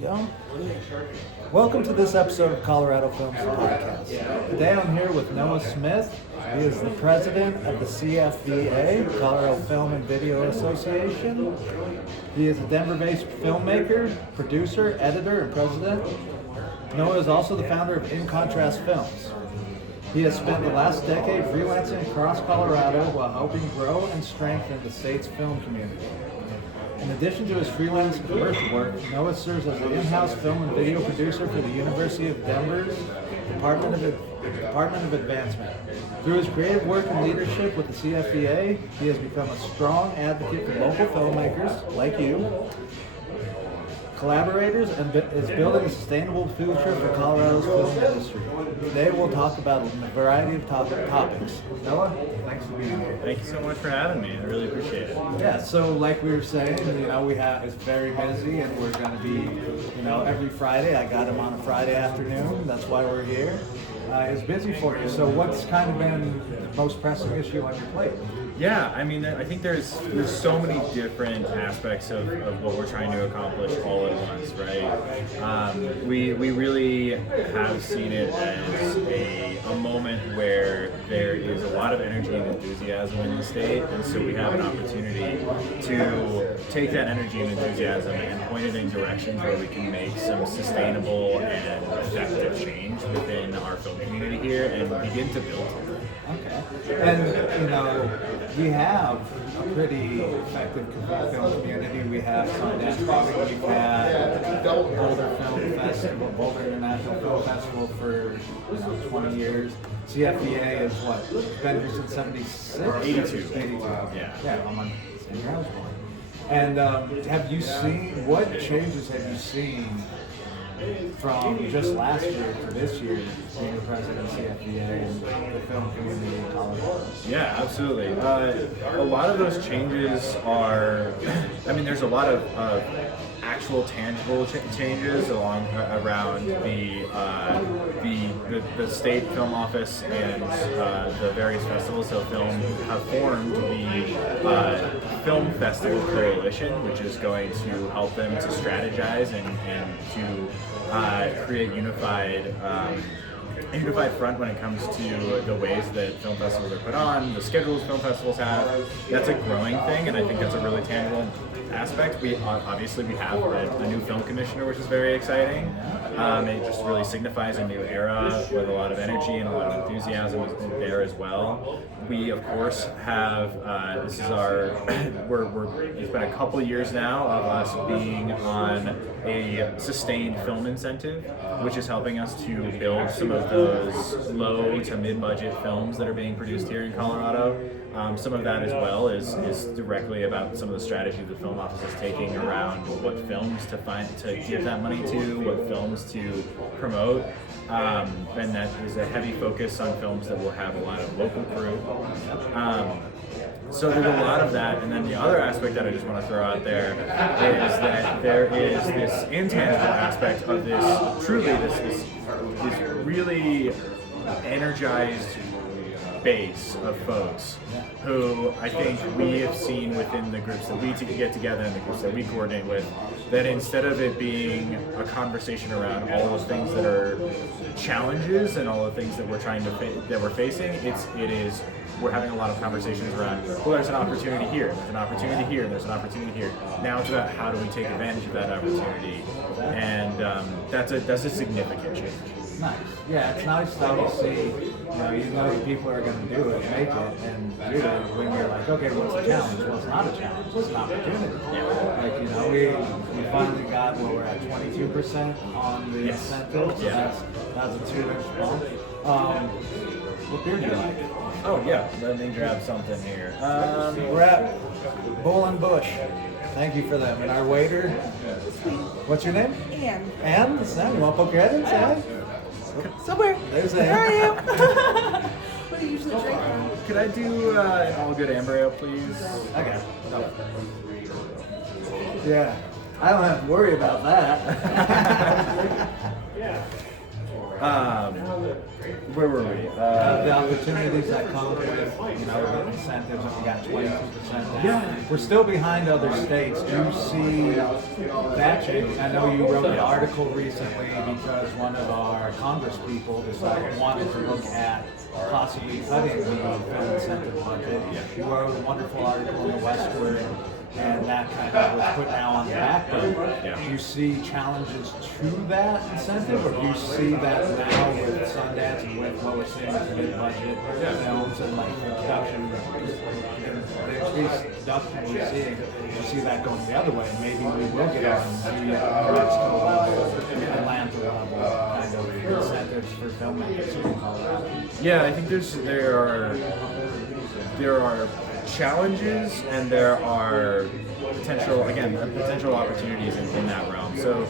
Yeah. Welcome to this episode of Colorado Films Podcast. Today I'm here with Noah Smith. He is the president of the CFVA, Colorado Film and Video Association. He is a Denver-based filmmaker, producer, editor, and president. Noah is also the founder of In Contrast Films. He has spent the last decade freelancing across Colorado while helping grow and strengthen the state's film community. In addition to his freelance commercial work, Noah serves as an in-house film and video producer for the University of Denver's Department of Advancement. Through his creative work and leadership with the CFVA, he has become a strong advocate for local filmmakers like you, collaborators, and is building a sustainable future for Colorado's film industry. Today we'll talk about a variety of topics. Noah, thanks for being here. Thank you so much for having me. I really appreciate it. Yeah, so like we were saying, it's very busy, and we're going to be, every Friday. I got him on a Friday afternoon. That's why we're here. It's busy for you. So what's kind of been the most pressing issue on your plate? Yeah, I think there's so many different aspects of what we're trying to accomplish all at once, right? We really have seen it as a moment where there is a lot of energy and enthusiasm in the state, and so we have an opportunity to take that energy and enthusiasm and point it in directions where we can make some sustainable and effective change within our film community here and begin to build. Okay. And, we have a pretty effective film community. We have Sundance, we've had Boulder International Film Festival for 20 years. CFVA is what? Been here since 76? 82. Yeah, I'm on the same year I was born. And have you seen, what changes have you seen from just last year to this year, being the president of CFVA and the film community in Colorado? Yeah, absolutely. A lot of those changes are, there's a lot of actual tangible changes around the state film office and the various festivals of film have formed the Film Festival Coalition, which is going to help them to strategize and to create unified front when it comes to the ways that film festivals are put on, the schedules film festivals have. That's a growing thing, and I think that's a really tangible aspect. We have a new film commissioner, which is very exciting. It just really signifies a new era with a lot of energy and a lot of enthusiasm there as well. We of course have it's been a couple years now of us being on a sustained film incentive, which is helping us to build some of those low to mid-budget films that are being produced here in Colorado. Some of that as well is directly about some of the strategy the film office is taking around what films to give that money to, what films to promote, and that is a heavy focus on films that will have a lot of local crew. So there's a lot of that, and then the other aspect that I just want to throw out there is that there is this intangible aspect of this really energized base of folks who I think we have seen within the groups that we get together and the groups that we coordinate with, that instead of it being a conversation around all the things that are challenges and all the things that we're facing, we're having a lot of conversations around, well, there's an opportunity here, there's an opportunity here, there's an opportunity here. Now it's about how do we take advantage of that opportunity, and that's a significant change. Nice. Yeah, it's nice that you see, the people are going to do it, make it, and do it when you're like, okay, what's the challenge? Well, it's not a challenge, it's an opportunity. Yeah. We finally got, we're at 22% on the incentive, so that's a 2-inch bump. What beer do you like? Oh, yeah, let me grab something here. We're at Bull and Bush. Thank you for them. And our waiter, what's your name? Anne. Anne? Sam, you want to poke your head in? Say hi. Somewhere. There's Anne. There I am. What do you usually drink? Could I do an all good amber ale, please? Okay. Yeah. I don't have to worry about that. Where were we? The opportunities does that come with, the incentives if we got 22%? Yeah. We're still behind other states. Do you see that change? I know you wrote an article recently because one of our Congress people wanted to look at possibly cutting the film incentive budget. You wrote a wonderful article in the Westward, and that kind of was put now on the back burner. Yeah. Do you see challenges to that incentive, or do you see that now with Sundance and with what we're seeing with mid-budget films and like production, the increased production we're seeing, do you see that going the other way? Maybe we will get on the Mexico level, Atlanta level kind of incentives for filmmakers in Colorado. Yeah, I think there are challenges and there are potential opportunities in that realm. So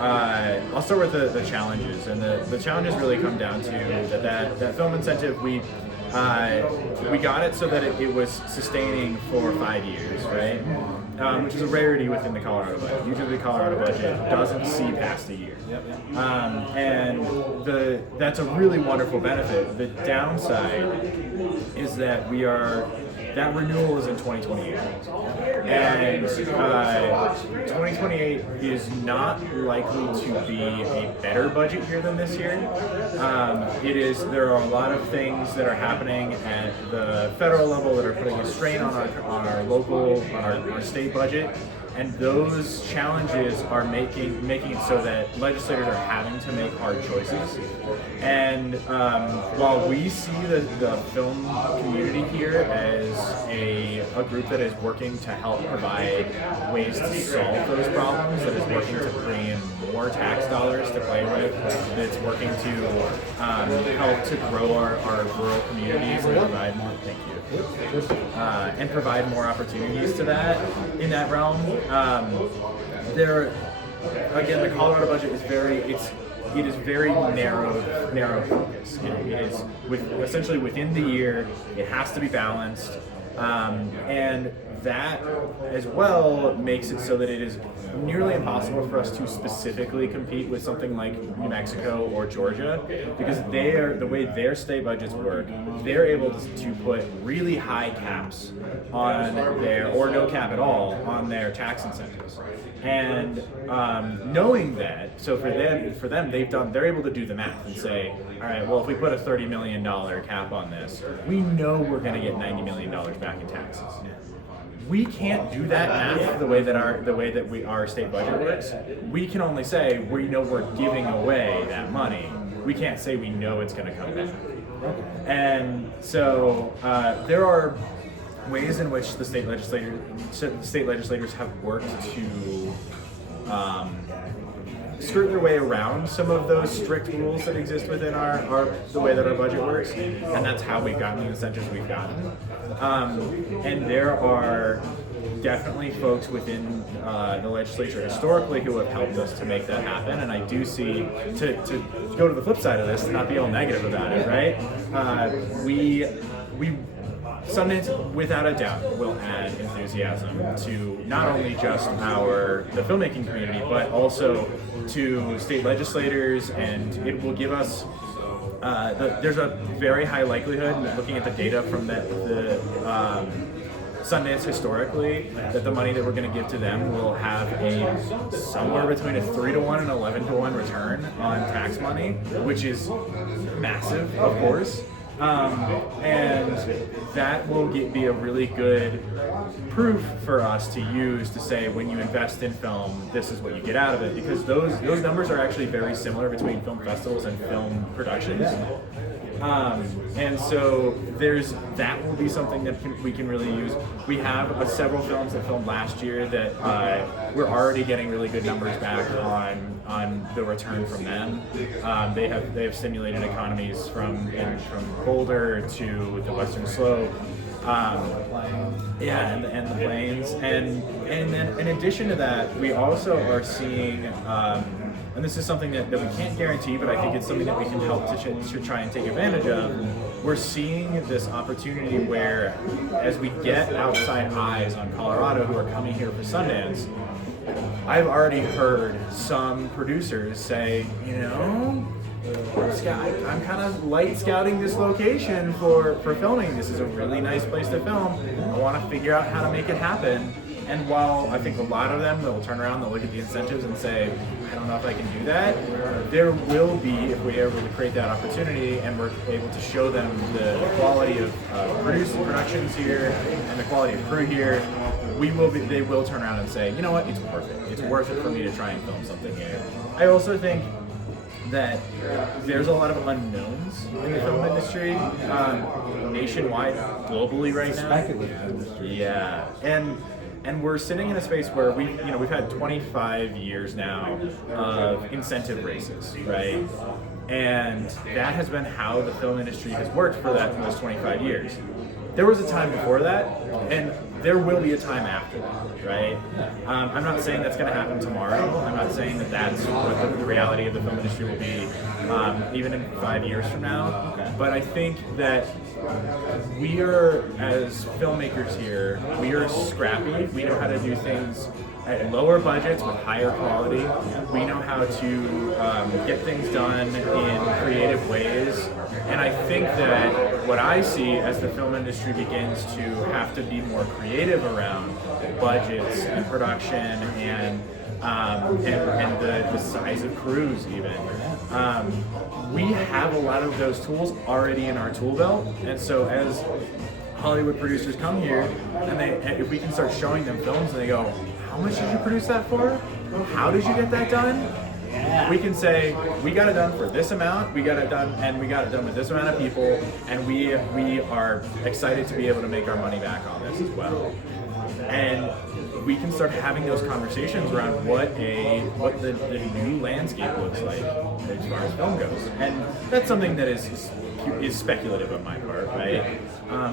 I'll start with the challenges, and the challenges really come down to that film incentive. We got it so that it was sustaining for 5 years, right? Which is a rarity within the Colorado budget. Usually the Colorado budget doesn't see past a year. And that's a really wonderful benefit. The downside is that that renewal is in 2028. And 2028 is not likely to be a better budget year than this year. There are a lot of things that are happening at the federal level that are putting a strain on our state budget. And those challenges are making it so that legislators are having to make hard choices. And while we see the film community here as a group that is working to help provide ways to solve those problems, that is working to bring in more tax dollars to play with, that's working to help to grow our rural communities and provide more. Thank you. And provide more opportunities to that in that realm. The Colorado budget is very narrow focus. It is essentially within the year. It has to be balanced, and that as well makes it so that it is nearly impossible for us to specifically compete with something like New Mexico or Georgia, because the way their state budgets work, they're able to put really high caps on or no cap at all on their tax incentives. And knowing that, so for them, they're able to do the math and say, all right, well, if we put a $30 million cap on this, we know we're going to get $90 million back in taxes. We can't do that math the way that our state budget works. We can only say we know we're giving away that money. We can't say we know it's going to come back. And so there are ways in which the state legislators have worked to skirt their way around some of those strict rules that exist within the way that our budget works, and that's how we've gotten the incentives we've gotten. And there are definitely folks within the legislature historically who have helped us to make that happen, and I do see, to go to the flip side of this, to not be all negative about it, right? Sundance, without a doubt, will add enthusiasm to not only just the filmmaking community, but also to state legislators, and it will give us. There's a very high likelihood, looking at the data from the Sundance historically, that the money that we're going to give to them will have somewhere between a 3-to-1 and 11-to-1 return on tax money, which is massive, of course. And that will be a really good proof for us to use to say, when you invest in film, this is what you get out of it, because those numbers are actually very similar between film festivals and film productions. And so that will be something that we can really use. We have several films that filmed last year that we're already getting really good numbers back on the return from them. They have stimulated economies from Boulder to the Western Slope. And the plains, and then in addition to that, we also are seeing, and this is something that we can't guarantee, but I think it's something that we can help to try and take advantage of. We're seeing this opportunity where, as we get outside eyes on Colorado who are coming here for Sundance, I've already heard some producers say, I'm kind of light scouting this location for filming. This is a really nice place to film. I want to figure out how to make it happen. And while I think a lot of them will turn around, they'll look at the incentives and say, I don't know if I can do that, there will be, if we're able to create that opportunity and we're able to show them the quality of productions here and the quality of crew here, they will turn around and say, you know what, it's worth it. It's worth it for me to try and film something here. I also think that there's a lot of unknowns in the film industry, nationwide, globally right now. Yeah, and we're sitting in a space where we've had 25 years now of incentive races, right? And that has been how the film industry has worked for those 25 years. There was a time before that, and there will be a time after that, right? I'm not saying that's going to happen tomorrow. I'm not saying that that's what the reality of the film industry will be even in 5 years from now. But I think that we are, as filmmakers here, we are scrappy. We know how to do things at lower budgets with higher quality. We know how to get things done in creative ways. And I think that what I see as the film industry begins to have to be more creative around budgets and production and the size of crews even. We have a lot of those tools already in our tool belt, and so as Hollywood producers come here, and if we can start showing them films and they go, how much did you produce that for? How did you get that done? We can say, we got it done for this amount, we got it done with this amount of people, and we are excited to be able to make our money back on this as well. And we can start having those conversations around what the new landscape looks like as far as film goes. And that's something that is speculative on my part, right?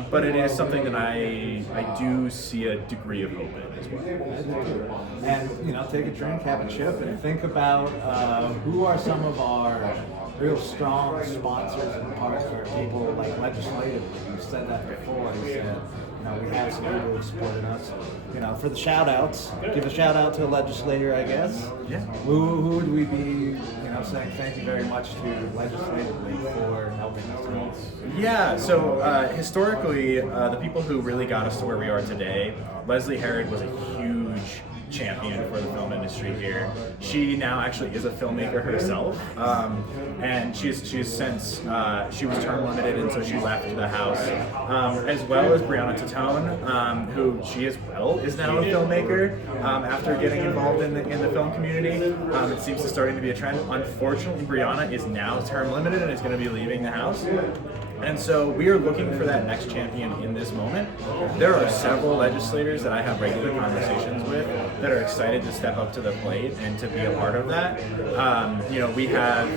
But it is something that I do see a degree of hope in as well. And take a drink, have a chip, and think about who are some of our real strong sponsors and partners, people like legislatively. You said that before. You said, we have some people who have supported us. For the shout outs, give a shout out to a legislator, I guess. Yeah. Who would we be, saying thank you very much to legislatively for helping us? Yeah, so historically, the people who really got us to where we are today, Leslie Herod was a huge champion for the film industry here. She now actually is a filmmaker herself, and she's since she was term limited, and so she left the house, as well as Brianna Totone, who she as well is now a filmmaker after getting involved in the film community. It seems to starting to be a trend. Unfortunately, Brianna is now term limited and is going to be leaving the house. And so we are looking for that next champion in this moment. There are several legislators that I have regular conversations with that are excited to step up to the plate and to be a part of that. We have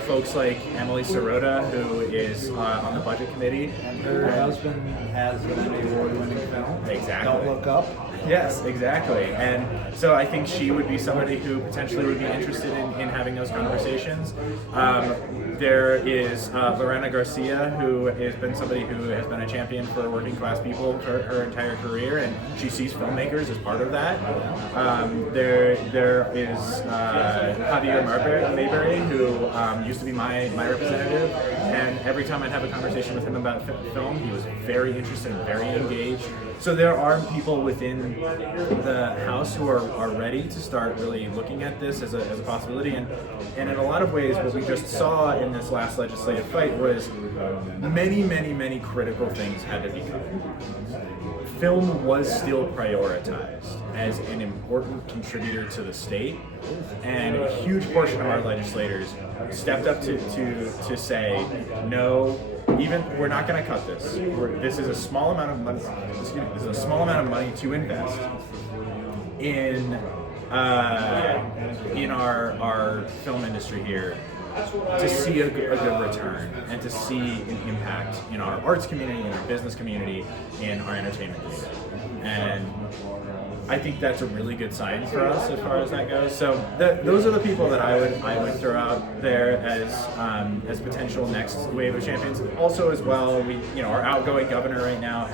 folks like Emily Sirota, who is on the budget committee. And her husband has an award-winning film. Exactly. Don't Look Up. Yes, exactly. And so I think she would be somebody who potentially would be interested in having those conversations. There is Lorena Garcia, who has been somebody who has been a champion for working class people for her entire career, and she sees filmmakers as part of that. There is Javier Mayberry, who used to be my representative, and every time I'd have a conversation with him about film, he was very interested and very engaged. So there are people within the House who are ready to start really looking at this as a possibility, and in a lot of ways what we just saw in this last legislative fight was many critical things had to be covered. Film was still prioritized as an important contributor to the state, and a huge portion of our legislators stepped up to say, no, we're not going to cut this. This is a small amount of money. This is a small amount of money to invest in our film industry here, to see a good return and to see an impact in our arts community, in our business community, in our entertainment community. And I think that's a really good sign for us as far as that goes. So those are the people that I would throw out there as potential next wave of champions. Also, as well, our outgoing governor right now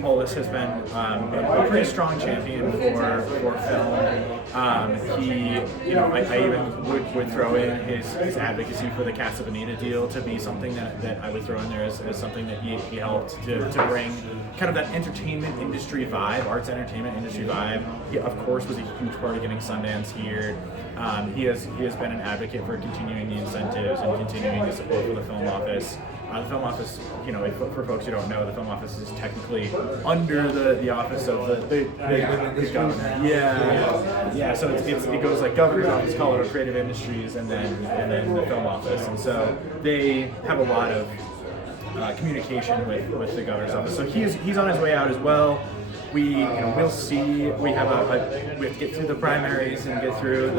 Polis has been a pretty strong champion for film. He, I even would throw in his advocacy for the Casa Bonita deal to be something that I would throw in there as something that he helped to bring kind of that entertainment industry vibe, arts entertainment industry vibe. He, of course, was a huge part of getting Sundance here. He has been an advocate for continuing the incentives and continuing the support for the film office. The film office, for folks who don't know, the film office is technically under the office of the governor. Yeah. So it goes like governor's office, Colorado Creative Industries, and then the film office, and so they have a lot of communication with the governor's office. So he's on his way out as well. We'll see. We have we have to get through the primaries and get through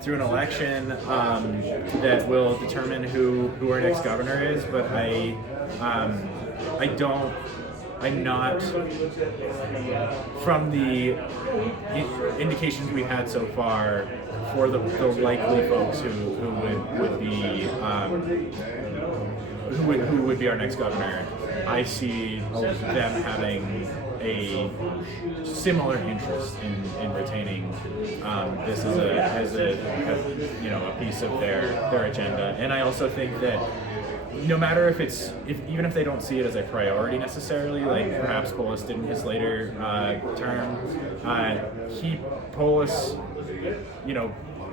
through an election that will determine who our next governor is. But I'm not, from the indications we've had so far, for the likely folks who would be our next governor. I see them having a similar interest in retaining this as a piece of their agenda. And I also think that no matter even if they don't see it as a priority necessarily, like perhaps Polis did in his later term, Polis,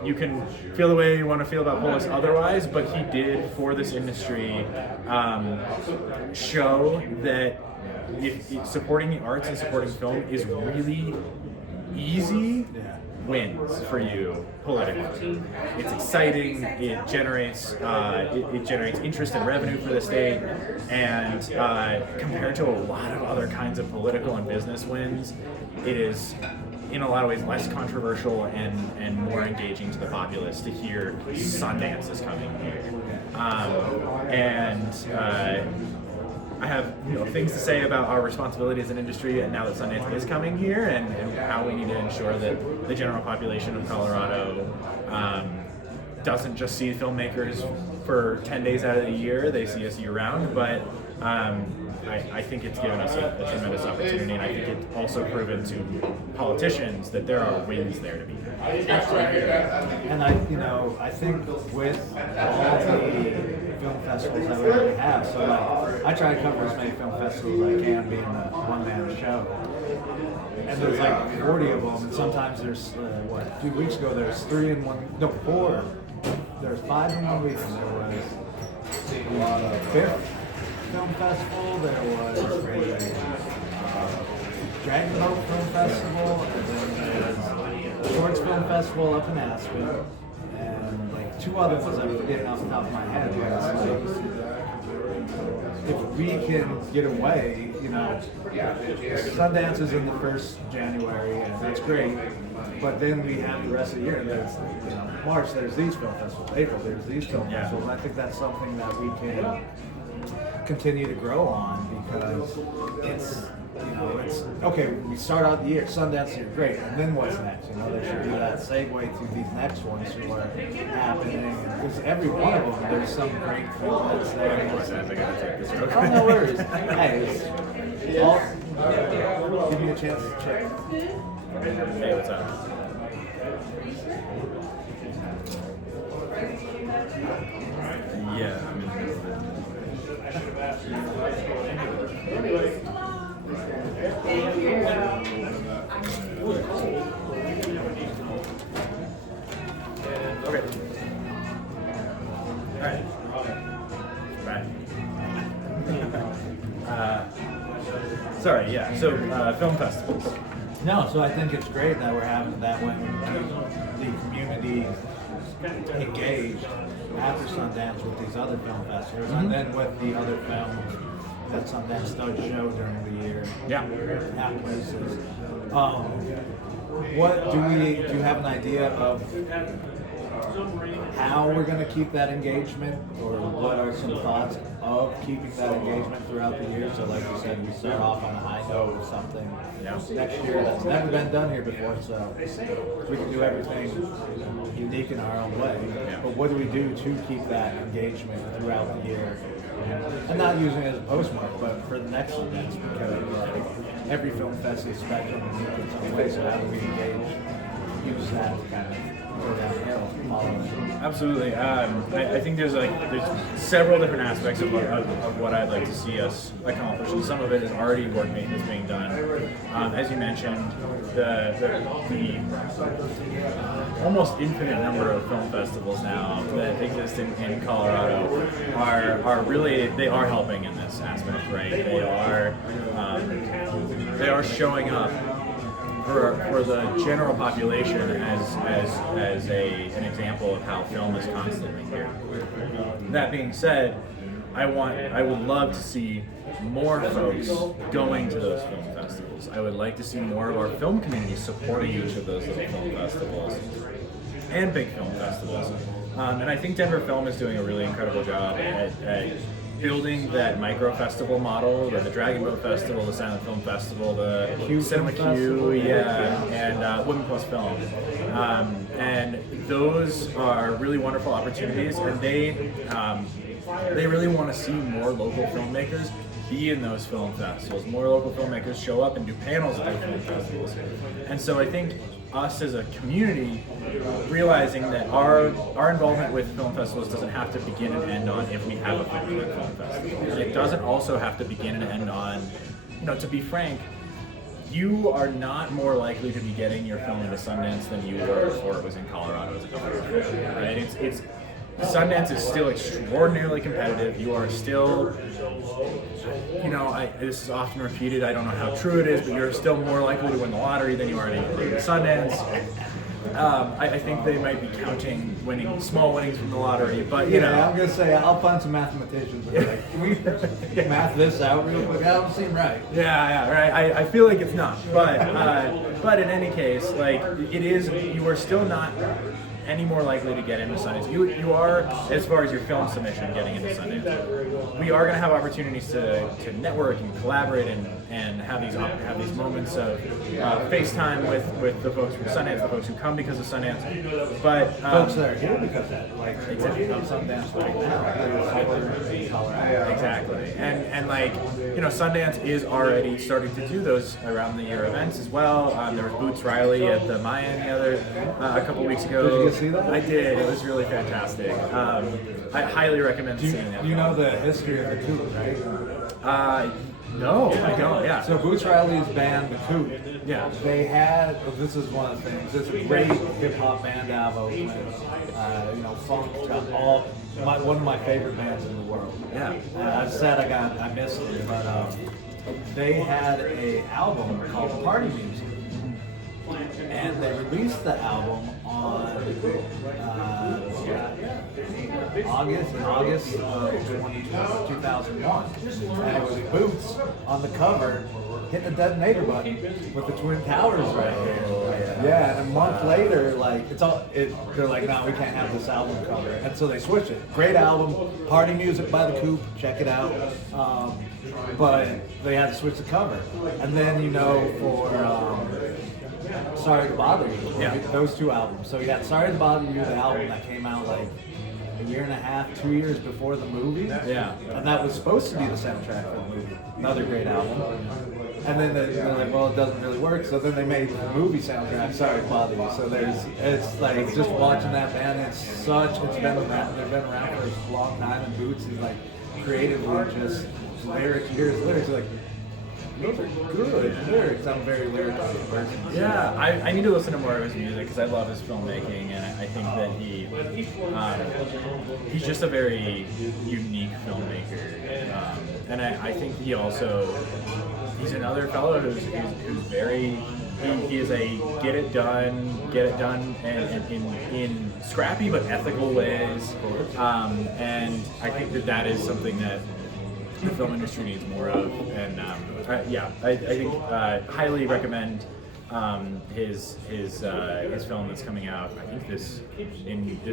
you can feel the way you want to feel about Polis otherwise, but he did, for this industry, show that if supporting the arts and supporting film is really easy wins for you politically. It's exciting. It generates interest and revenue for the state, and compared to a lot of other kinds of political and business wins, it is in a lot of ways less controversial and more engaging to the populace to hear Sundance is coming here. I have things to say about our responsibility as an industry, and now that Sundance is coming here, and how we need to ensure that the general population of Colorado doesn't just see filmmakers for 10 days out of the year, they see us year round. But I think it's given us a tremendous opportunity, and I think it's also proven to politicians that there are wins there to be had. And I think with all the film festivals that we already have, so I try to cover as many film festivals as I can, being a one-man show. And there's like 40 of them, and sometimes there's, a few weeks ago there's 4. There's 5 in 1 week, and there was the 5th Film Festival, there was the Dragon Boat Film Festival, and then there's Shorts Film Festival up in Aspen, and like 2 other ones I'm forgetting off the top of my head. But it's like, if we can get away, Sundance is in the 1st January, and that's great. But then we have the rest of the year. There's, March, there's these film festivals. April, there's these film festivals. And I think that's something that we can continue to grow on, because it's okay. We start out the year, Sundance here, great, and then what's next? There should be that segue to these next ones who are happening, because every one of them there's some great film that's there. Oh, no worries. Hey, give me a chance to check. Hey, what's up? Yeah, I'm in the middle of it. Okay. Right. Sorry, yeah. So, film festivals. No, so I think it's great that we're having that when the community engaged after Sundance with these other film festivals, and then with the other films that Sundance does show during the year. At places. What do you have an idea of how we're going to keep that engagement, or what are some thoughts of keeping that engagement throughout the year? So like you said, we start off on a high know something Yeah. next year that's never been done here before, so we can do everything unique in our own way. Yeah. But what do we do to keep that engagement throughout the year? And not using it as a postmark, but for the next events, because every film fest is spectrum and unique in some way, so how do we engage, use that to kind of go downhill, follow it? Absolutely. I think there's several different aspects of what I'd like to see us accomplish, and some of it is already work that's being done. As you mentioned, the almost infinite number of film festivals now that exist in Colorado are really, they are helping in this aspect, right? They are showing up for the general population as an example of how film is constantly here. That being said, I would love to see more folks going to those film festivals. I would like to see more of our film community supporting each of those little film festivals and big film festivals. And I think Denver Film is doing a really incredible job at building that micro festival model, the Dragon Boat Festival, the Silent Film Festival, the Cinema Q, and Women Plus Film. And those are really wonderful opportunities, and they really want to see more local filmmakers be in those film festivals. More local filmmakers show up and do panels at those film festivals. And so I think us as a community realizing that our involvement with film festivals doesn't have to begin and end on if we have a film festival. And it doesn't also have to begin and end on, to be frank, you are not more likely to be getting your film into Sundance than you were before it was in Colorado as a couple of years ago, right? Sundance is still extraordinarily competitive. You are still, this is often repeated, I don't know how true it is, but you're still more likely to win the lottery than you are to win Sundance. I think they might be counting small winnings from the lottery, but I'm going to say, I'll find some mathematicians and be like, can we math this out real quick? That don't seem right. Yeah, right. I feel like it's not, but in any case, you are still not any more likely to get into Sundance. You are, as far as your film submission, getting into Sundance. We are going to have opportunities to network and collaborate and have these moments of FaceTime with the folks from Sundance, the folks who come because of Sundance. But folks that are here because of that, exactly on Sundance right now. Exactly, and Sundance is already starting to do those around the year events as well. There was Boots Riley at the Mayan a couple weeks ago. Did you see that? I did. It was really fantastic. I highly recommend seeing that. You know the history of the Coop, right? No, I don't. Yeah. So Boots Riley's band, the Coop. Yeah. They had. This is one of the things. It's a great hip hop band out of Oakland. Funk, one of my favorite bands in the world. Yeah. I said I missed it, but they had a album called Party Music. And they released the album on August of 2001. And it was Boots on the cover hitting the detonator button with the Twin Towers right there. Yeah, and a month later, they're like, no, we can't have this album cover. And so they switched it. Great album, Party Music by the Coop, check it out. But they had to switch the cover. And then, for Sorry to Bother You. Yeah. Those two albums. So you had Sorry to Bother You, the album that came out a year and a half, 2 years before the movie. Yeah. And that was supposed to be the soundtrack for the movie. Another great album. And then they're like, well, it doesn't really work. So then they made the movie soundtrack, Sorry to Bother You. So it's just watching that band. They've been around for a long time. And Boots is creatively just lyrics. Those are good lyrics. I'm a very lyrical person. Yeah, I need to listen to more of his music because I love his filmmaking, and I think that he's just a very unique filmmaker. And I think he's another fellow who's very. He is a get it done, and in scrappy but ethical ways. And I think that is something that the film industry needs more of. And I think highly recommend his film that's coming out, I think this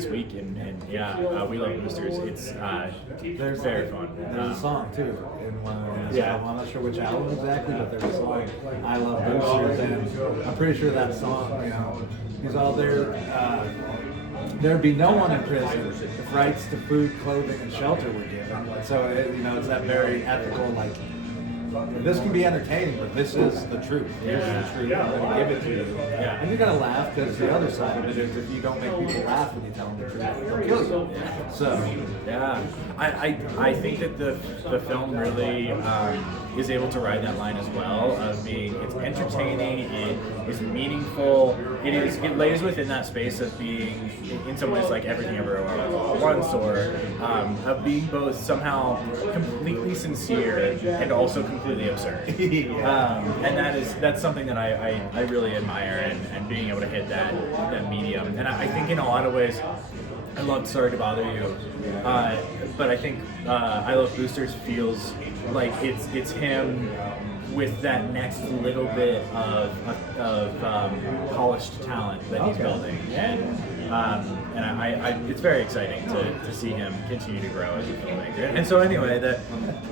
week, and We Love Boosters. It's very fun. There's a song too in one of his Yeah. album. I'm not sure which album exactly, but there's a song, I Love Boosters, and I'm pretty sure that song, he's all there. There'd be no one in prison if rights to food, clothing, and shelter were given. So it's that very ethical, like, this can be entertaining, but this is the truth. Here's the truth. I'm going to give it to you. Yeah. And you're going to laugh because the other side of it is if you don't make people laugh when you tell them the truth, they'll kill you. So, yeah, I think that the film really is able to ride that line as well of being, it's entertaining, it is meaningful, it lays within that space of being in some ways like Everything Everywhere All at Once, or of being both somehow completely sincere and also completely absurd. And that's something that I really admire, and being able to hit that medium. And I think in a lot of ways, I loved Sorry to Bother You, but I think I Love Boosters feels like it's him with that next little bit of polished talent that he's building, and it's very exciting to see him continue to grow as a filmmaker. And so anyway,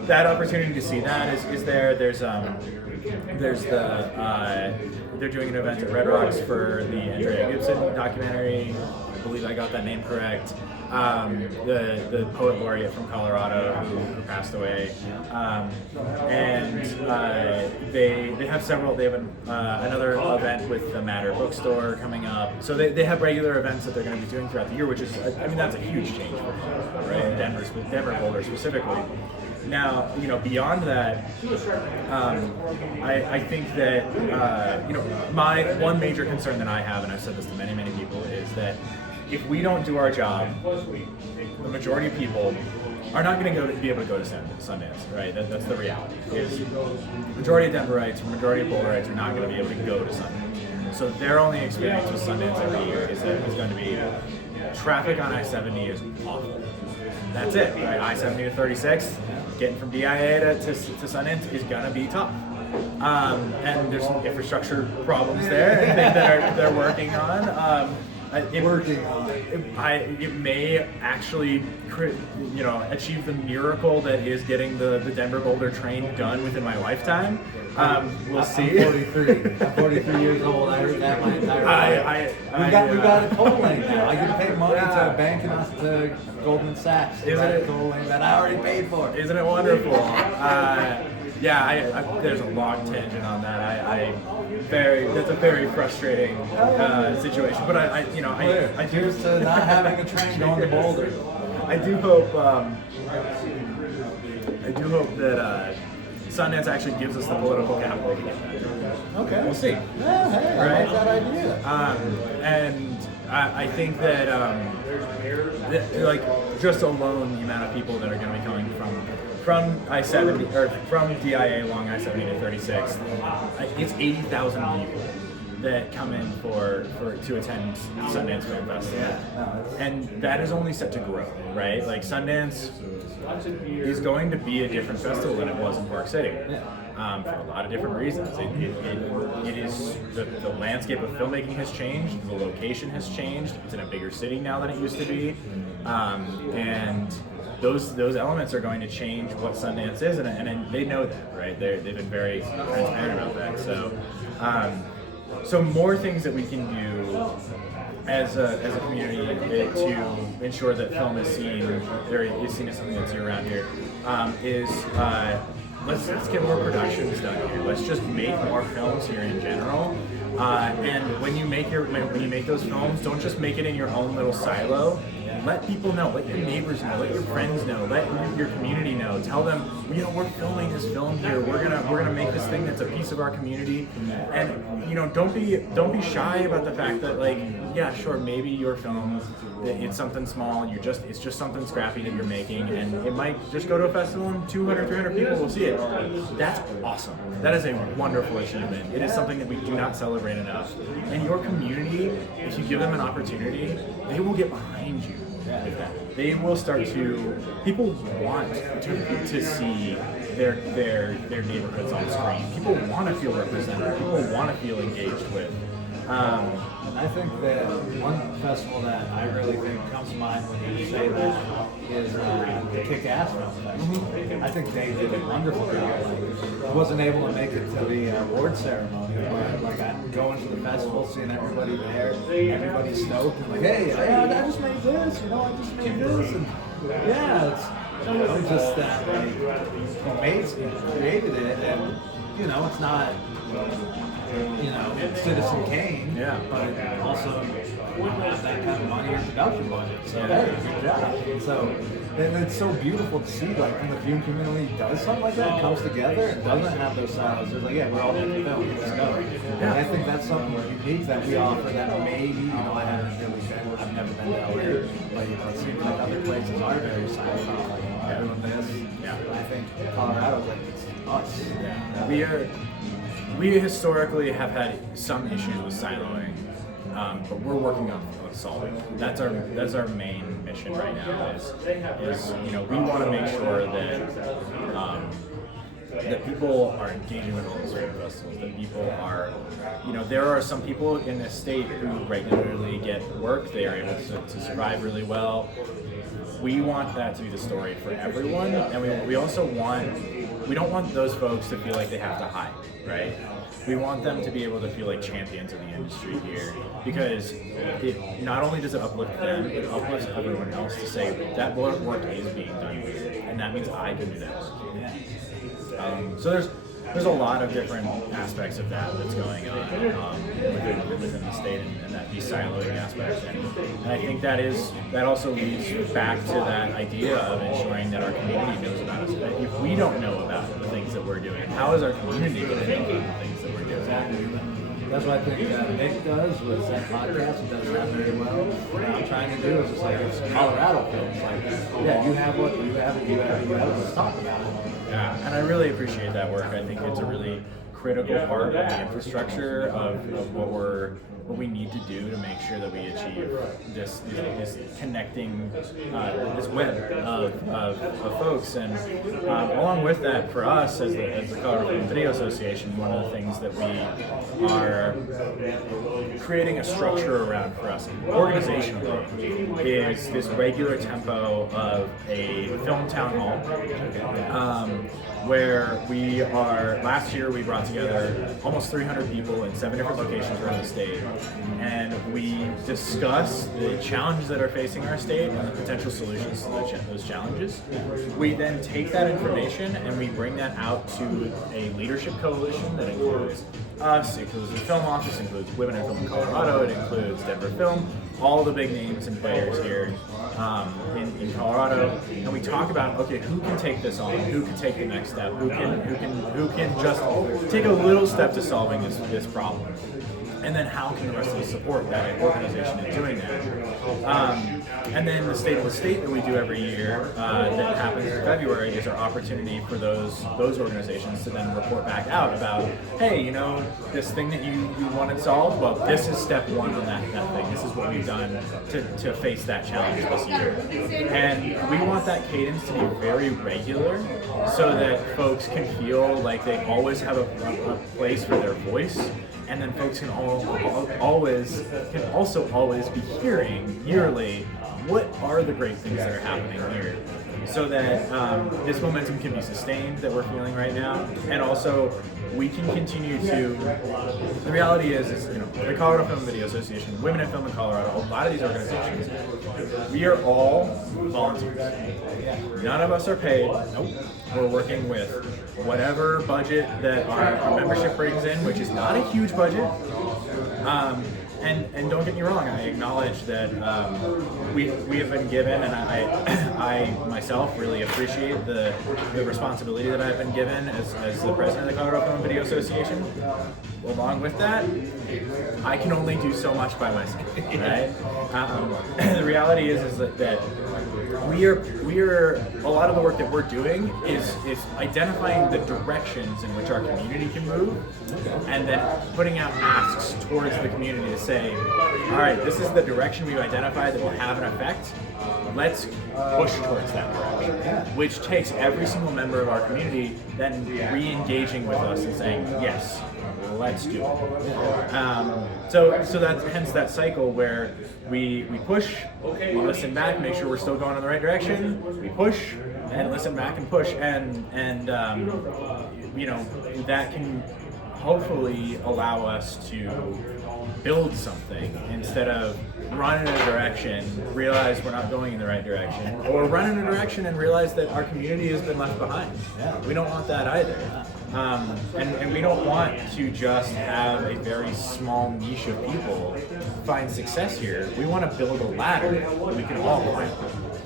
that opportunity to see that is there. There's they're doing an event at Red Rocks for the Andrea Gibson documentary. I believe I got that name correct. The poet laureate from Colorado who passed away, and they have several. They have another event with the Matter bookstore coming up. So they have regular events that they're going to be doing throughout the year, which is, I mean, that's a huge change for them, right? Denver Boulder specifically. Now, beyond that, I think that my one major concern that I have, and I've said this to many people, is that if we don't do our job, the majority of people are not going to be able to go to Sundance, right? That's the reality. Is majority of Denverites, majority of Boulderites are not going to be able to go to Sundance. So their only experience with Sundance every year is that it's going to be traffic on I-70 is awful. That's it, right? I-70 to 36, getting from DIA to Sundance is going to be tough. And there's some infrastructure problems there that they're working on. It may actually, achieve the miracle that is getting the Denver Boulder train done within my lifetime. We'll see. I'm 43 years old. I heard that my entire life. We got a toll lane now. I get paid money to bank and to Goldman Sachs. Isn't it? A toll lane that I already paid for. Isn't it wonderful? There's a long tangent on that. That's a very frustrating situation. But I Cheers to not having a train going to Boulder. I do hope that Sundance actually gives us the political capital to get that. Okay. We'll see. Yeah, hey, I like that idea. And I think that just alone the amount of people that are going to be coming from I-70 or from DIA along I-70 to 36, it's 80,000 people that come in to attend Sundance Film Festival, and that is only set to grow, right? Like Sundance is going to be a different festival than it was in Park City, for a lot of different reasons. It is the landscape of filmmaking has changed, the location has changed. It's in a bigger city now than it used to be, and those elements are going to change what Sundance is, and they know that, right? They've been very transparent about that. So more things that we can do as a community to ensure that film is seen as something that's around here is let's get more productions done here. Let's just make more films here in general. And when you make those films, don't just make it in your own little silo. Let people know, let your neighbors know, let your friends know, let your community know. Tell them, we're filming this film here. We're gonna make this thing that's a piece of our community. And don't be shy about the fact that yeah, sure, maybe your film, it's something small, and it's just something scrappy that you're making, and it might just go to a festival and 200, 300 people will see it. That's awesome. That is a wonderful achievement. It is something that we do not celebrate enough. And your community, if you give them an opportunity, they will get behind you with that. They will start to, people want to see their neighborhoods on screen. People want to feel represented. People want to feel engaged with. And I think that one festival that I really think comes to mind when you say that is the Kick-Ass Film Festival. I think they did a wonderful job. Like, I wasn't able to make it to the award ceremony, but like I'm going to the festival, seeing everybody there, everybody's stoked, and like, hey, I just made this, I just made this, and yeah, it's just that like who created it, and it's not. Citizen Kane, but also have that kind of money or production budget. So hey, good job. And so it's so beautiful to see like when the viewing community does something like that, comes together and doesn't have those silos. It's like, yeah, we're all making film, let's go. And I think that's something unique that we offer that maybe, I've never been to LA, but it seems like other places are very siloed, like doing this. Yeah. I think Colorado's like it's us. Yeah. We historically have had some issues with siloing, but we're working on solving. That's our main mission right now. Is we want to make sure that people are engaging with all these film festivals. That people are, there are some people in this state who regularly get work. They are able to survive really well. We want that to be the story for everyone, and we also we don't want those folks to feel like they have to hide, right? We want them to be able to feel like champions of the industry here, because it not only does it uplift them, it uplifts everyone else to say that work is being done here, and that means I can do that work. So there's a lot of different aspects of that's going on within the state, and that de-siloing aspect, and I think that also leads back to that idea of ensuring that our community knows about us. If we don't know about the things that we're doing, how is our community going to know about the things that we're doing? Exactly. That's what I think Nick does with that podcast. He does that very well. What I'm trying to do is just like, it's Colorado films. Like, yeah, you have what you have, let's talk about it. Yeah, and I really appreciate that work. I think it's a really critical part of the infrastructure of what we need to do to make sure that we achieve this connecting this web of folks. And along with that, for us as the Colorado Film Video Association, one of the things that we are creating a structure around for us organizationally is this regular tempo of a film town hall, where we are, last year we brought together almost 300 people in 7 different locations around the state, and we discuss the challenges that are facing our state and the potential solutions to those challenges. We then take that information and we bring that out to a leadership coalition that includes us, it includes the Film Office, includes Women in Film in Colorado, it includes Denver Film, all the big names and players here in Colorado, and we talk about, okay, who can take this on, who can take the next step, who can just take a little step to solving this problem, and then how can the rest of us support that organization in doing that. And then the State of the State that we do every year that happens in February is our opportunity for those organizations to then report back out about, hey, this thing that you wanted solved, well, this is step 1 on that thing. This is what we've done to face that challenge this year. And we want that cadence to be very regular so that folks can feel like they always have a place for their voice. And then folks can also always be hearing yearly what are the great things that are happening here, so that this momentum can be sustained that we're feeling right now, and also we can continue to. The reality is the Colorado Film Video Association, Women in Film in Colorado, a lot of these organizations, we are all volunteers. None of us are paid. Nope. We're working with whatever budget that our membership brings in, which is not a huge budget. and don't get me wrong, I acknowledge that we have been given, and I myself really appreciate the responsibility that I've been given as the president of the Colorado Film and Video Association. Along with that, I can only do so much by myself, right? The reality is that we are a lot of the work that we're doing is identifying the directions in which our community can move, and then putting out asks towards the community to say, all right, this is the direction we've identified that will have an effect. Let's push towards that direction, which takes every single member of our community then re-engaging with us and saying, yes, let's do it. So that's hence that cycle where we push, we listen back, make sure we're still going in the right direction. We push and listen back and push, and that can hopefully allow us to build something instead of run in a direction, realize we're not going in the right direction, or run in a direction and realize that our community has been left behind. We don't want that either. And we don't want to just have a very small niche of people find success here. We want to build a ladder that we can all climb.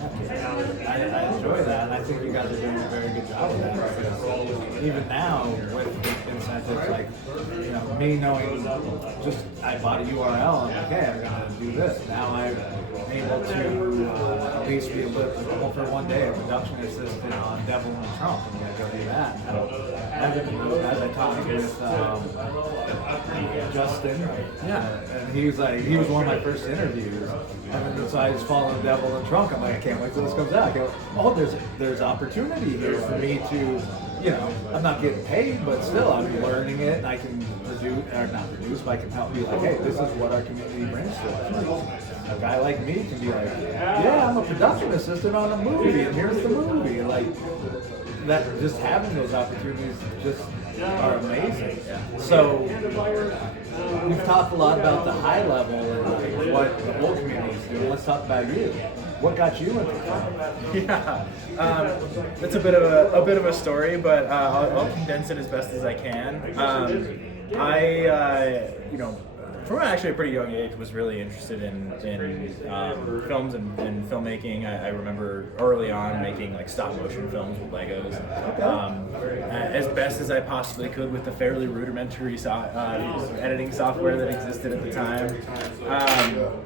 I enjoy that, and I think you guys are doing a very good job of that. Because even now, with incentives like, me knowing, I bought a URL, and okay, I'm gonna do this. Now I'm able to at least be for one day a production assistant on Devil and Trump. I'm gonna go do that. As I talked with Justin, and he was one of my first interviews. And then so I just followed Devil and Trunk. I'm like, I can't wait till this comes out. I go, oh, there's opportunity here for me to, I'm not getting paid, but still I'm learning it, and I can but I can help be like, hey, this is what our community brings to us. A guy like me can be like, yeah, I'm a production assistant on a movie, and here's the movie. Like that, just having those opportunities just are amazing. So we've talked a lot about the high level and what the whole community is doing. Let's talk about you. What got you into film? That's a bit of a story, but I'll condense it as best as I can. From actually a pretty young age, was really interested in films and filmmaking. I remember early on making like stop motion films with Legos, as best as I possibly could with the fairly rudimentary editing software that existed at the time,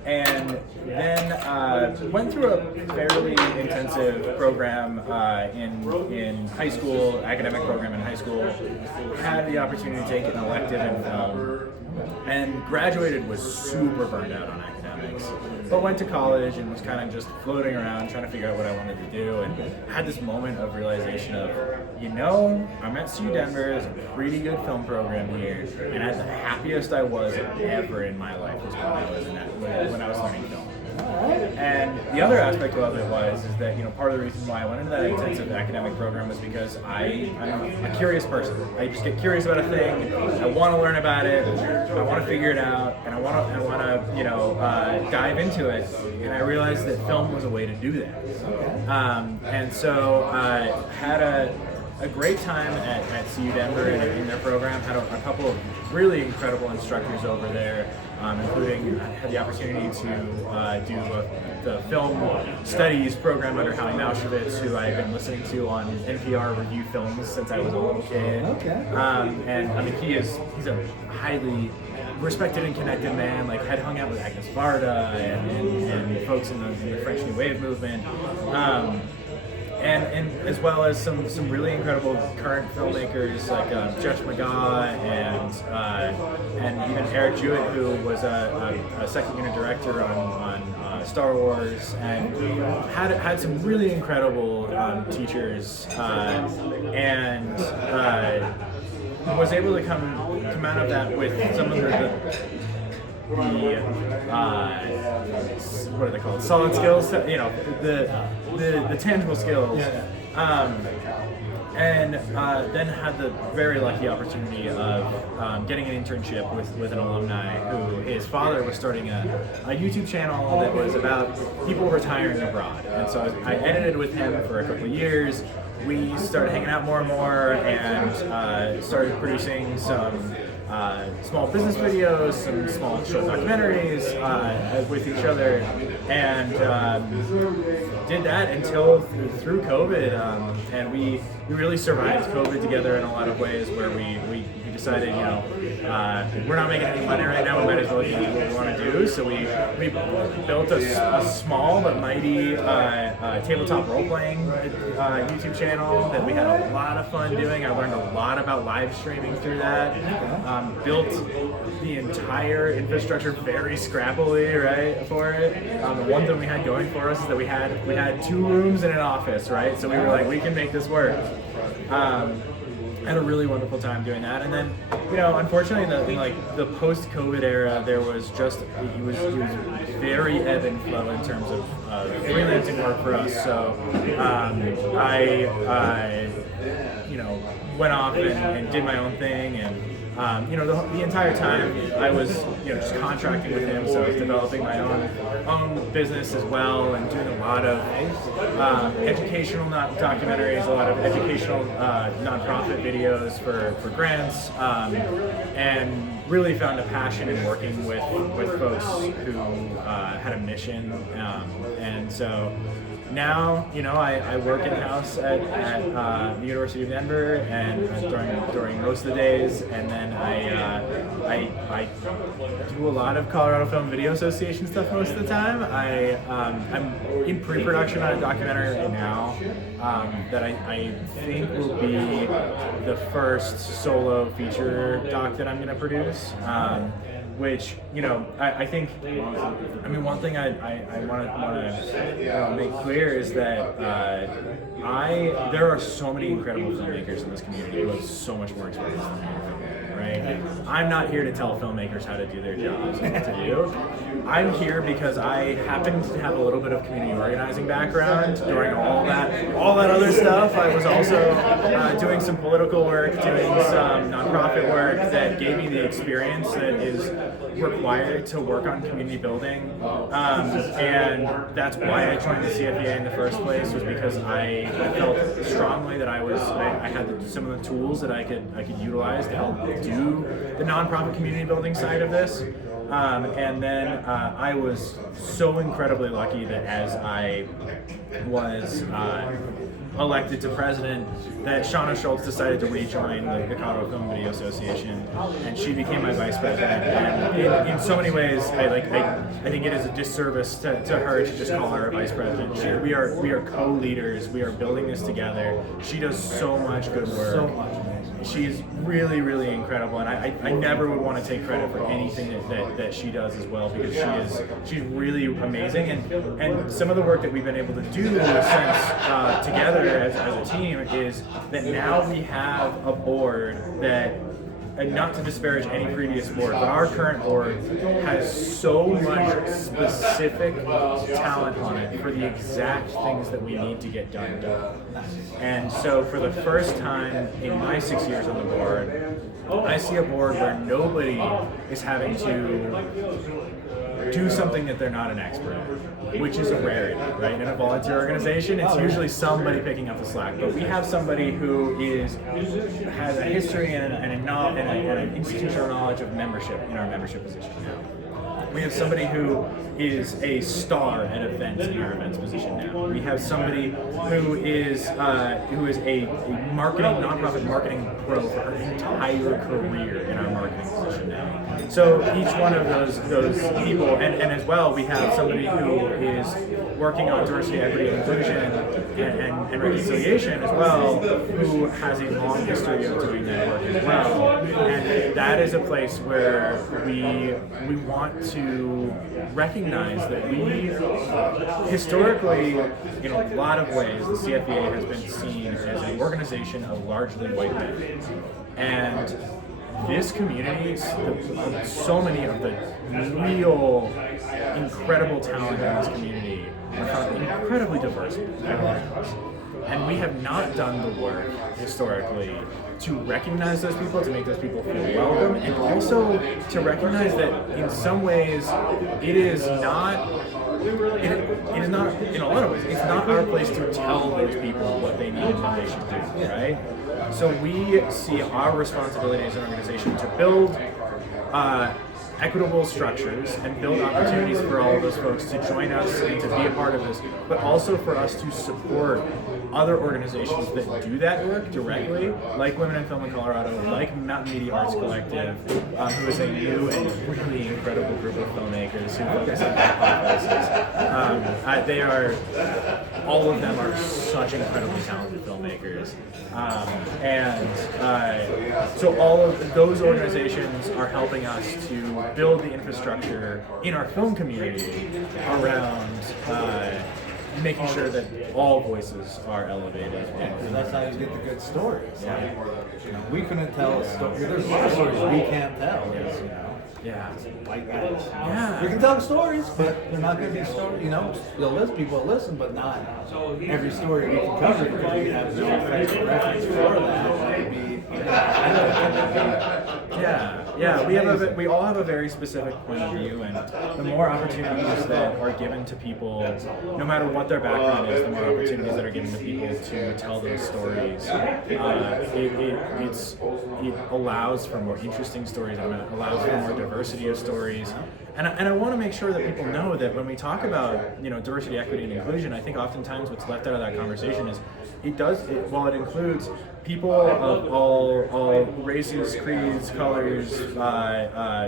and then went through a fairly intensive program in high school, academic program in high school. Had the opportunity to take an elective in film. And graduated was super burned out on academics, but went to college and was kind of just floating around trying to figure out what I wanted to do, and had this moment of realization of, I'm at CU Denver, there's a pretty good film program here, and at the happiest I was ever in my life was when I was learning film. And the other aspect of it is that part of the reason why I went into that intensive academic program was because I'm a curious person. I just get curious about a thing. I want to learn about it. I want to figure it out, and I want to dive into it. And I realized that film was a way to do that. And so I had a great time at CU Denver in their program. Had a couple of really incredible instructors over there. Including had the opportunity to do the film studies program under Howie Mauschwitz, who I've been listening to on NPR review films since I was a little kid. And he's a highly respected and connected man. Like, had hung out with Agnes Varda and folks in the French New Wave movement. And as well as some really incredible current filmmakers like Judge McGaw and even Eric Jewett, who was a second unit director on Star Wars, and had some really incredible teachers, and was able to come out of that with some of what are they called? Solid skills, the tangible skills. And then had the very lucky opportunity of getting an internship with an alumni who his father was starting a YouTube channel that was about people retiring abroad. And so I edited with him for a couple of years. We started hanging out more and more, and started producing some small business videos, some small short documentaries with each other, and did that until through COVID, and we really survived COVID together in a lot of ways, where we decided, we're not making any money right now, we might as well do what we want to do. So we built a small but mighty tabletop role-playing YouTube channel that we had a lot of fun doing. I learned a lot about live streaming through that. Built the entire infrastructure very scrappily, right, for it. The one thing we had going for us is that we had 2 rooms and an office, right? So we were like, we can make this work. Had a really wonderful time doing that, and then, unfortunately, in the post-COVID era, there was just it was very ebb and flow in terms of freelancing work for us. So I went off and did my own thing, and the entire time I was just contracting with him, so I was developing my own business as well, and doing a lot of educational documentaries, a lot of educational nonprofit videos for grants, and really found a passion in working with folks who had a mission, and so. Now, I work in-house at the University of Denver, and during most of the days, and then I do a lot of Colorado Film and Video Association stuff most of the time. I'm in pre-production on a documentary right now that I think will be the first solo feature doc that I'm going to produce. Which, I think, one thing I want to make clear is that there are so many incredible filmmakers in this community who have so much more experience than me, right? I'm not here to tell filmmakers how to do their jobs and what to do. I'm here because I happen to have a little bit of community organizing background during all that other stuff. I was also doing some political work, doing some nonprofit work that gave me the experience that is required to work on community building, and that's why I joined the CFVA in the first place, was because I felt strongly that I had some of the tools that I could utilize to help do the nonprofit community building side of this. And then I was so incredibly lucky that as I was elected to president, that Shauna Schultz decided to rejoin the Colorado Film and Video Association, and she became my vice president. And in so many ways, I think it is a disservice to her to just call her a vice president. We are co-leaders. We are building this together. She does so much good work. So much. She's really, really incredible, and I never would want to take credit for anything that she does as well, because she's really amazing, and some of the work that we've been able to do since together as a team is that now we have a board that, and not to disparage any previous board, but our current board has so much specific talent on it for the exact things that we need to get done. And so for the first time in my 6 years on the board, I see a board where nobody is having to do something that they're not an expert in, which is a rarity, right? In a volunteer organization, it's usually somebody picking up the slack, but we have somebody who has a history and an institutional knowledge of membership in our membership position now. We have somebody who is a star at events in our events position now. We have somebody who is a nonprofit marketing pro for her entire career in our marketing position now. So each one of those people, and as well, we have somebody who is working on diversity, equity, inclusion, and reconciliation as well, who has a long history of doing that work as well. And that is a place where we want to recognize that we, historically, in a lot of ways, the CFVA has been seen as an organization of largely white men. And this community, so many of the real incredible talent in this community are found incredibly diverse. And we have not done the work historically to recognize those people, to make those people feel welcome, and also to recognize that in some ways it is not, in a lot of ways, it's not our place to tell those people what they need and what they should do, right? So we see our responsibility as an organization to build equitable structures and build opportunities for all of those folks to join us and to be a part of this, but also for us to support other organizations that do that work directly, like Women in Film in Colorado, like Mountain Media Arts Collective, who is a new and really incredible group of filmmakers who focus on they are, all of them are such incredibly talented filmmakers. So all of those organizations are helping us to build the infrastructure in our film community around making sure that all voices are elevated. And that's how you get the good stories. Yeah. Like, we couldn't tell a story. There's a lot of stories we can't tell. Yeah. Like that. Yeah. We can tell stories, but they're not going to be stories. You'll listen, people will listen, but not every story we can cover because we have no frame of reference for that. It would be, we all have a very specific point of view, and the more opportunities that are given to people, no matter what their background is, the more opportunities that are given to people to tell those stories, it allows for more interesting stories, and it allows for more diversity of stories. And I want to make sure that people know that when we talk about diversity, equity, and inclusion, I think oftentimes what's left out of that conversation is while it includes people of all races, creeds, colors,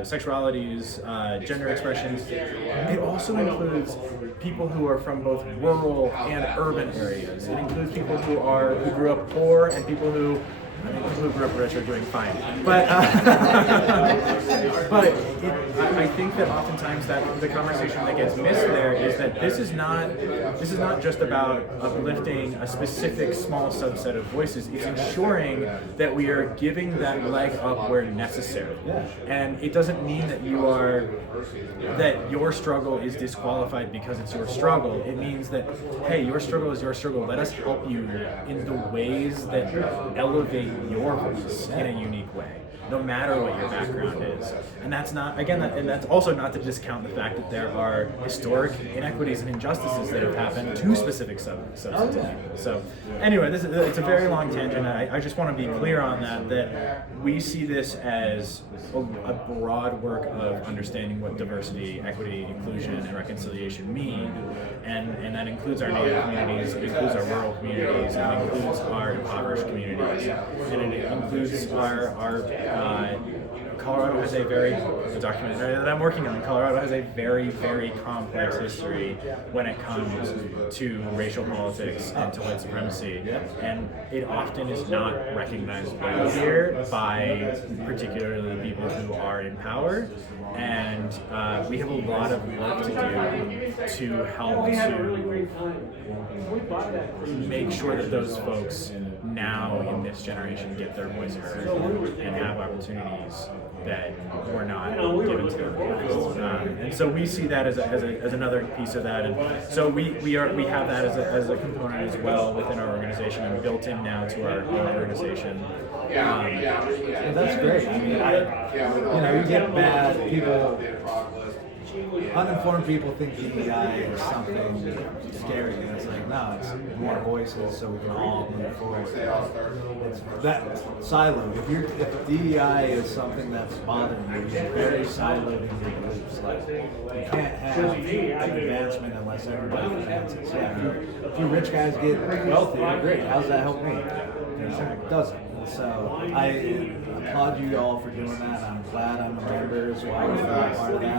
sexualities, gender expressions, it also includes people who are from both rural and urban areas. It includes people who grew up poor and people who grew up rich are doing fine. But I think that oftentimes that the conversation that gets missed there is that this is not just about uplifting a specific small subset of voices. It's ensuring that we are giving that leg up where necessary. And it doesn't mean that that your struggle is disqualified because it's your struggle. It means that, hey, your struggle is your struggle. Let us help you in the ways that elevate your voice in a unique way, no matter what your background is. And that's that's also not to discount the fact that there are historic inequities and injustices that have happened to specific subsets of people. So anyway, it's a very long tangent. I just want to be clear on that we see this as a broad work of understanding what diversity, equity, inclusion, and reconciliation mean. And that includes our Native communities, it includes our rural communities, it includes our impoverished communities, and it includes our Colorado has the documentary that I'm working on, Colorado has a very, very complex history when it comes to racial politics and to white supremacy. And it often is not recognized well here by particularly the people who are in power. And we have a lot of work to do to help to make sure that those folks now in this generation get their voice heard and have opportunities that were not given to them. And so we see that as another piece of that, and so we have that as a component as well within our organization and built in now to our organization. Well, that's great. I mean, you get bad people. Uninformed people think DEI is something scary, and it's like, no, it's more voices so we can all move forward. It's that siloed. If DEI is something that's bothering you, you're very siloed in your beliefs. Like, you can't have advancement unless everybody advances. Yeah, if you rich guys get wealthier, great. How's that help me? It doesn't. So I applaud you all for doing that. I'm glad I'm a member as well for being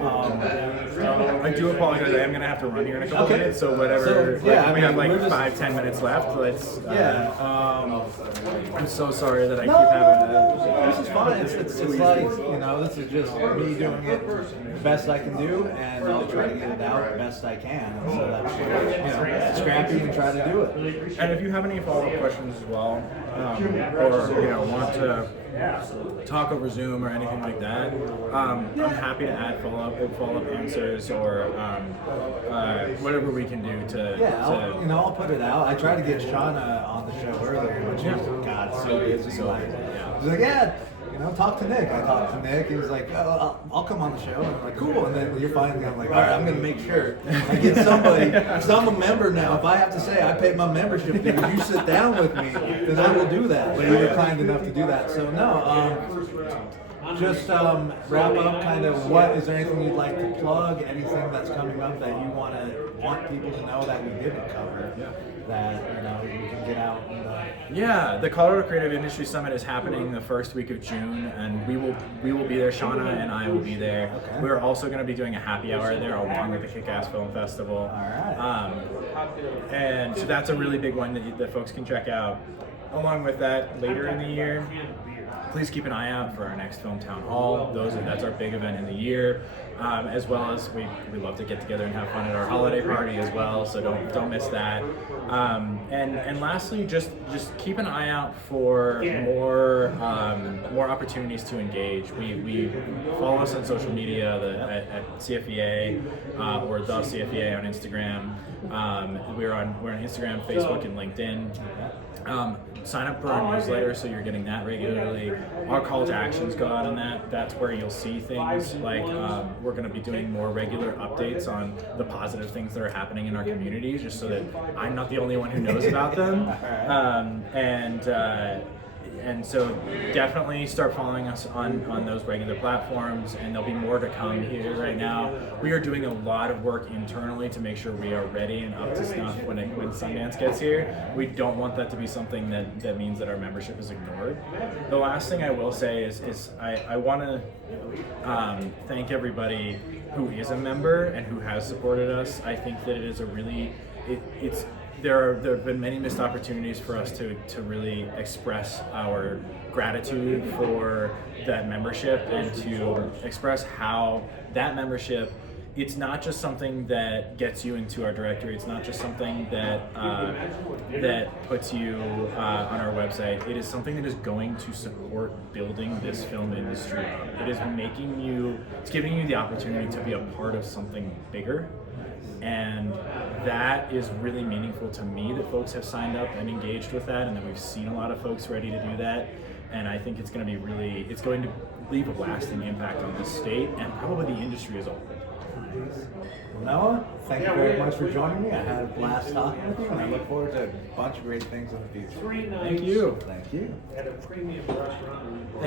part of that. I do apologize. I am going to have to run here in a couple minutes. So whatever. We have like 5-10 minutes left. Let's. I'm so sorry that I keep having to. This is fine. It's like, this is just me doing it the best I can do, and I'll try to get it out the best I can. And so that's scrappy and try to do it. And if you have any follow-up questions as well, or want to talk over Zoom or anything like that, I'm happy to add follow-up answers or whatever we can do to. I'll put it out. I tried to get Shauna on the show earlier, but she's so busy. She's like, talk to Nick. I talked to Nick. He was like, oh, I'll come on the show. And I'm like, cool. And then you're finally, I'm like, all right, I'm going to make sure I get somebody. Because I'm a member now. If I have to say I paid my membership fee, you sit down with me, then I will do that. But you were kind enough to do that. So just wrap up kind of is there anything you'd like to plug, anything that's coming up that you want people to know that we didn't cover, that we can get out and Yeah, the Colorado Creative Industry Summit is happening the first week of June, and we will be there. Shauna and I will be there. Okay. We're also going to be doing a happy hour there along with the Kick-Ass Film Festival. All right. And so that's a really big one that folks can check out. Along with that, later in the year, please keep an eye out for our next Film Town Hall. That's our big event in the year, as well as we love to get together and have fun at our holiday party as well. So don't miss that. And lastly, just keep an eye out for more opportunities to engage. We follow us on social media at CFVA or the CFVA on Instagram. We're on Instagram, Facebook, and LinkedIn. Sign up for our newsletter so you're getting that regularly. Our call to actions go out on that. That's where you'll see things like we're going to be doing more regular updates on the positive things that are happening in our communities, just so that I'm not the only one who knows about them. And so definitely start following us on those regular platforms, and there'll be more to come here. Right now, we are doing a lot of work internally to make sure we are ready and up to snuff when Sundance gets here. We don't want that to be something that means that our membership is ignored. The last thing I will say is I want to thank everybody who is a member and who has supported us. I think that it is a really, there have been many missed opportunities for us to really express our gratitude for that membership and to express how that membership, it's not just something that gets you into our directory. It's not just something that puts you on our website. It is something that is going to support building this film industry up. It is it's giving you the opportunity to be a part of something bigger. And that is really meaningful to me, that folks have signed up and engaged with that, and that we've seen a lot of folks ready to do that. And I think it's going to leave a lasting impact on the state and probably the industry as a whole. Well, Noah, thank you very much for joining me. I had a blast talking with you, and I look forward to a bunch of great things in the future. Thank you. Thank you. At a premium restaurant.